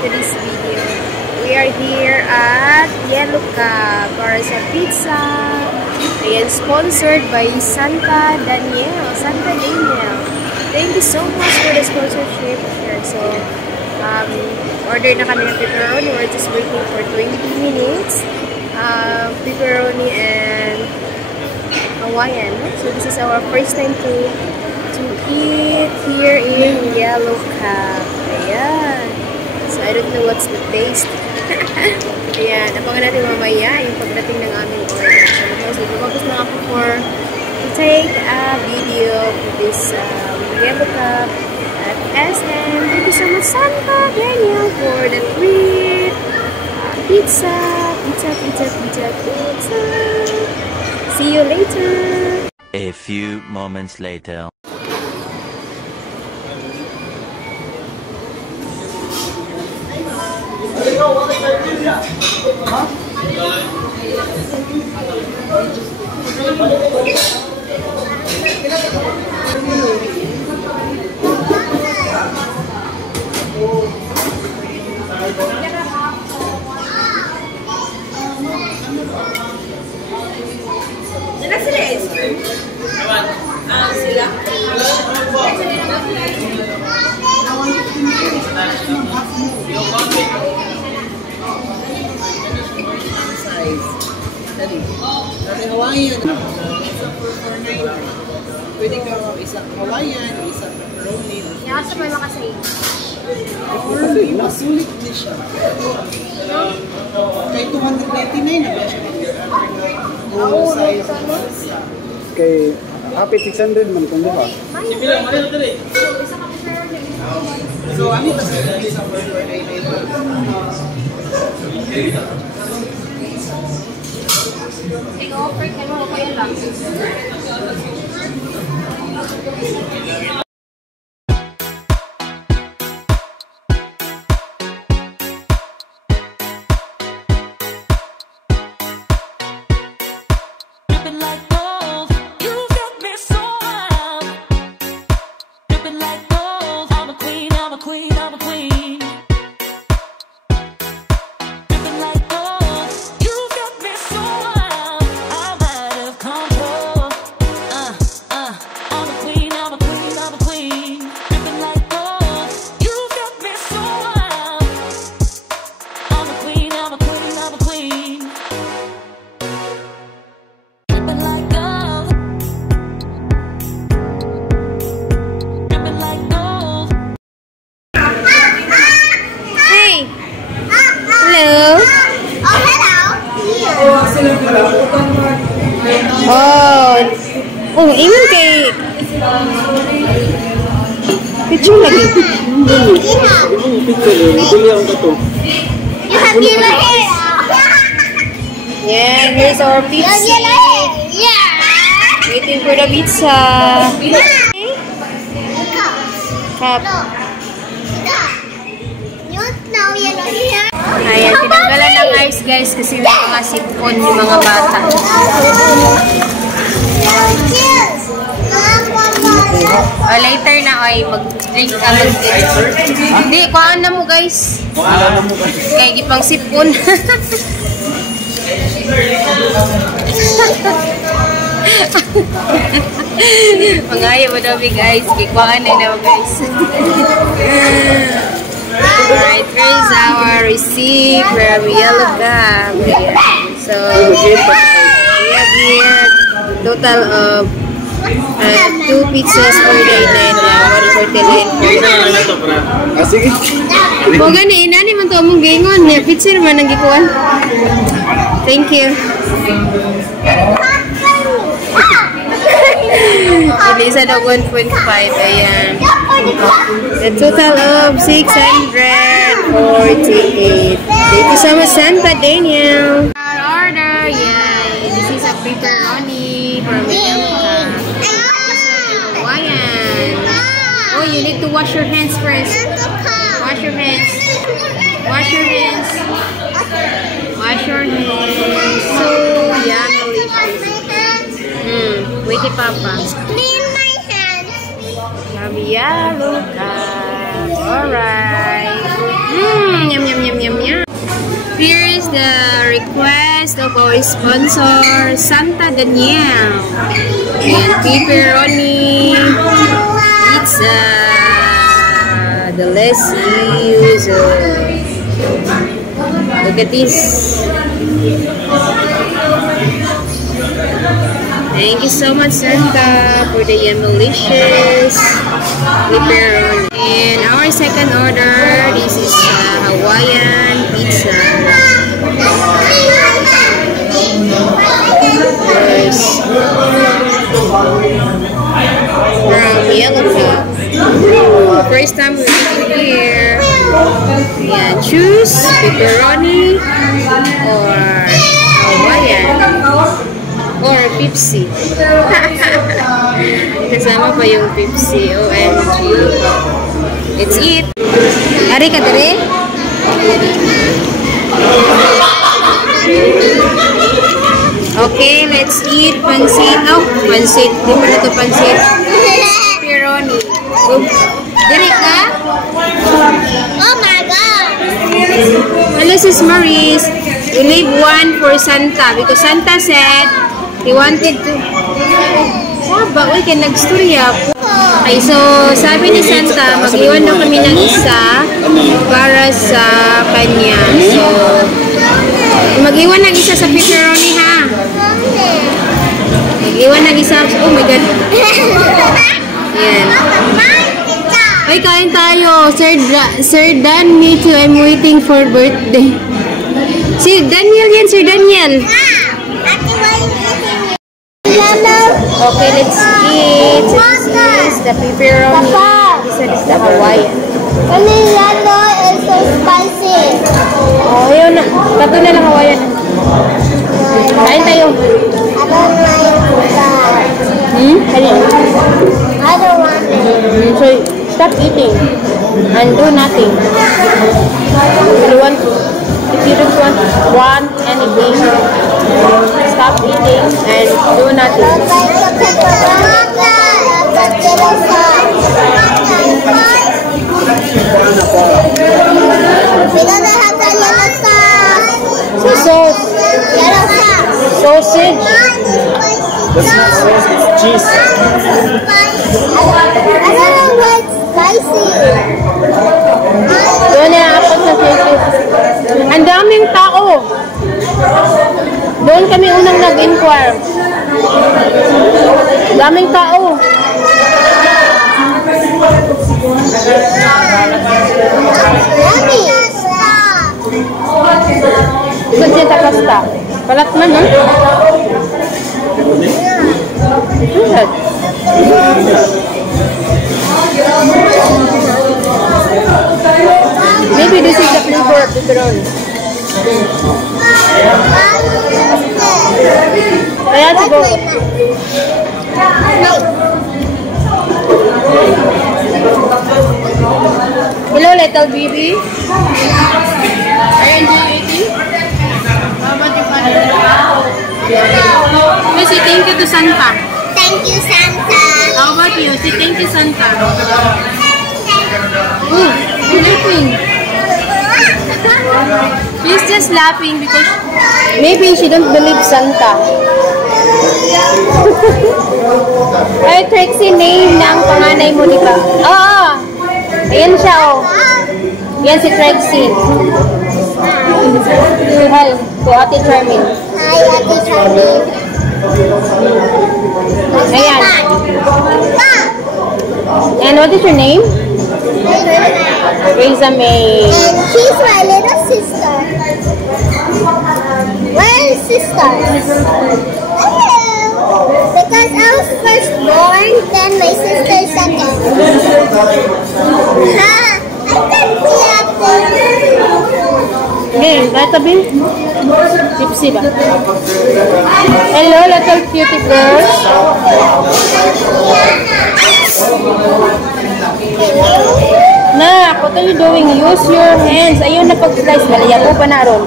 today's video. We are here at Yellow Cab para sa pizza. Ayan, sponsored by Santa Daniel. Santa Daniel. Thank you so much for the sponsorship. So, order na kami ng pepperoni. We're just waiting for 20 minutes. Pepperoni and Hawaiian. So, this is our first time to eat here in Yellow Cab. Ayan. So, I don't know what's the taste. Ayan. Abangan natin mamaya yung pagdating ng aming order. So, lumabas na ako to take a video for this Yellow Cab at SM. Thank you so much, Santa Daniel, for the free pizza. See you later. A few moments later. Sila ice cream? Sila? Dari Hawaiian. Pwede ka isang Hawaiian, isang pepperoni. Nasa may makasay. Masulit din siya. Kay 299 na ba siya? Oh, size. Kay hapit 600 man kung diba? So, ano ito sa isang burger na ito? Take-offer ka mo kaya lang. Oh, ingat kay picture lagi. Yeah, here's our pizza. Waiting for the pizza. Cup. Ayan, tinanggalan ng ice guys kasi may mga sipon yung mga bata. Later na ay mag-drink ka Hindi, kuhaan na mo guys. Kaya gipang sipon. Mangayo mo daw guys. Kaya kuhaan na mo guys. Alright, here's our receipt from Yellow Cab. So, we have here total of 2 pizzas for the and 1 for Telen. Sige. Kung gani, inani man ito mong gingon. Pizza naman ang gikuan. Thank you. Isa daw 1.5. Ayan. A total of 648. Thank you so much, Santa Daniel. Our order, yeah. This is a pepperoni from Yellow Cab. Hawaiian. Oh, you need to wash your hands first. Wash your hands. Wash your hands. Wash your hands. So yummy. Wait, Papa. Clean my hands. Yellow Cab. Alright. request of our sponsor, Santa Daniel. And pepperoni pizza. Delicious. Look at this. Thank you so much, Santa, for the delicious pepperoni. And our second order, this is Hawaiian pizza. From Yellow Cup. First time we're eating here. Yeah, choose pepperoni or Hawaiian or Pepsi. Kasama pa yung Pepsi. OMG. Let's eat. Ari ka dere? Okay, let's eat pansit. Oh, pansit. Di mo na ito pansit. Pepperoni. Dere ka? Oh my God! Hello, Sis Maris. We leave one for Santa because Santa said he wanted to... ba? Uy, kaya nag-storya po. Okay, so sabi ni Santa, mag-iwan na kami ng isa para sa kanya. So, mag-iwan ng isa sa pepperoni, ha? Mag-iwan ng isa. Oh my God. Yan. Ay, kain tayo. Sir Dan, me too. I'm waiting for birthday. Si Daniel yan, Sir Daniel. Okay, let's eat. So this is the pepperoni. This is the Hawaiian. Only yellow is so spicy. Oh, yun na. Tato na lang Hawaiian. Kain tayo. I don't like that. I don't want it. So, stop eating and do nothing. If you don't want anything, stop eating and do nothing. We don't have the yellow sauce. So sauce. Yellow sauce. Sausage. That's not sauce, it's cheese. I don't know what's spicy. Doon na ako sa sausage. Ang daming tao. Doon kami unang nag-inquire. Daming tao. Yummy. Sausage pasta. Palat man, no? Susan. Maybe this is the flavor of pepperoni. Kaya siguro. Hello, little baby. Are you enjoying eating? How about your father? Say thank you to Santa. Thank you, Santa. How about you? Say thank you, Santa. Ooh, you're laughing. She's just laughing because maybe she don't believe Santa. Ay, Trixie, name ng panganay mo, di ba? Oo. Ayan siya, oh. Yan si Trixie. Hi, to Ate Charmin. Hi, Ate Charmin. Ayan. And what is your name? Reza May. And she's my little sister. Where is sister? Hello. Because I was first born, then my sister is second. Ha! I can't see Ate. Hey, Tabi? Tipsy ba? Hello, little cutie girls. Nak, what are you doing? Use your hands. Ayun na pag-slice. Malaya ko pa na ron.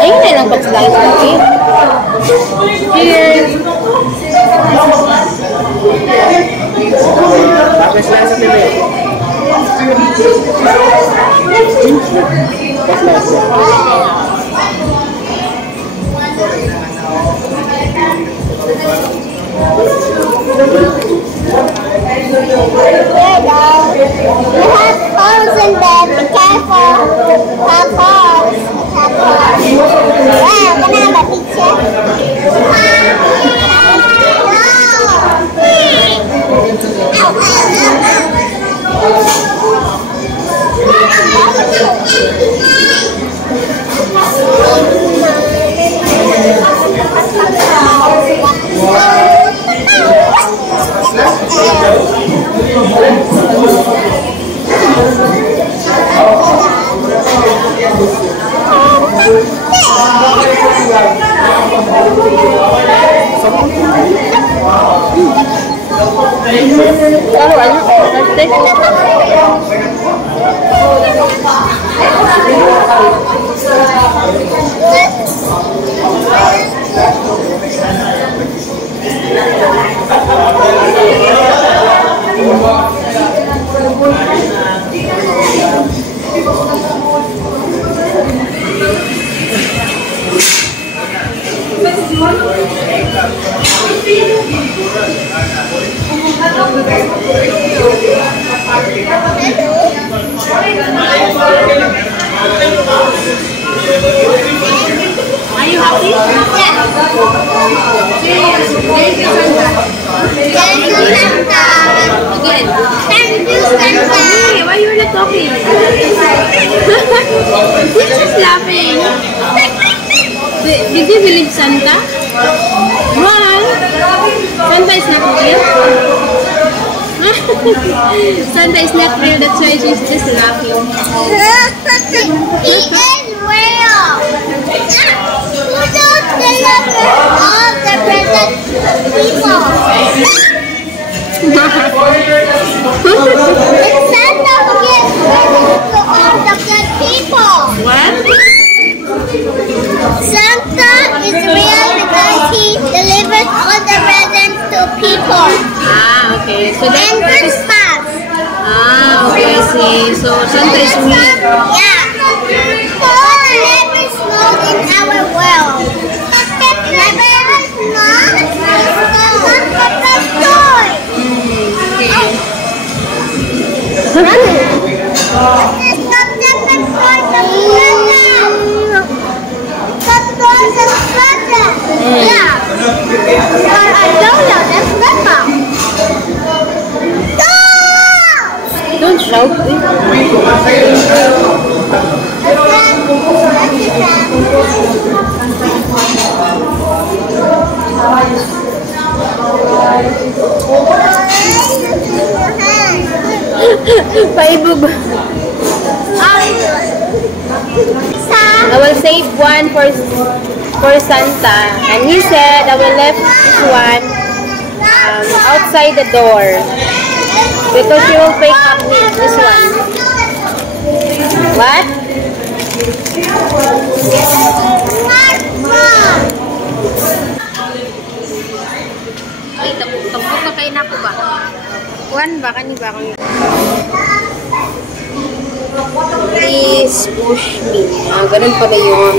Ayun na lang pag-slice. Okay? Cheers! Tapos lang sa TV. You have holes in there. Be careful. Have holes. Have holes. Wow, can I have a picture? Are you happy? Yeah. Thank you, Santa. Thank you, Santa. Again. Thank you, Santa. Hey, why you're not talking? You're just laughing. Did you believe Santa? Why? Santa is not real. Santa is not real, that's why she's just laughing. He is real. Who don't deliver all the presents to people? It's Santa who gives presents to all the good people. What? Santa is real because he delivers all the presents to people. Ah, okay. So And that's Christmas. Ah, okay, I see. So Santa is real. Yeah. God never snowed in our world. Never snowed. Santa's toy. Yeah. I don't know. That's Peppa. Don't shout. Paibog. I will save one for Santa, and he said I will left this one outside the door because he will pick up this one. What? Ay, tapos ka kayo na ko ba? One ba? Kani ba? Please push me. Ah, ganun pala yun.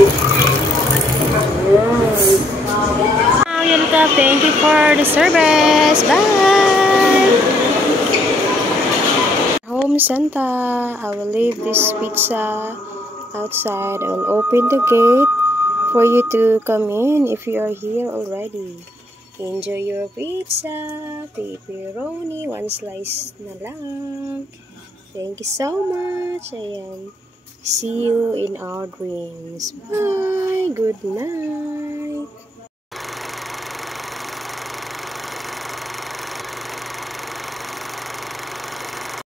Yun ka. Thank you for the service. Bye! Home Santa. I will leave this pizza outside. I will open the gate for you to come in if you are here already. Enjoy your pizza. Pepperoni. One slice na lang. Thank you so much. Ayan. See you in our dreams. Bye. Good night.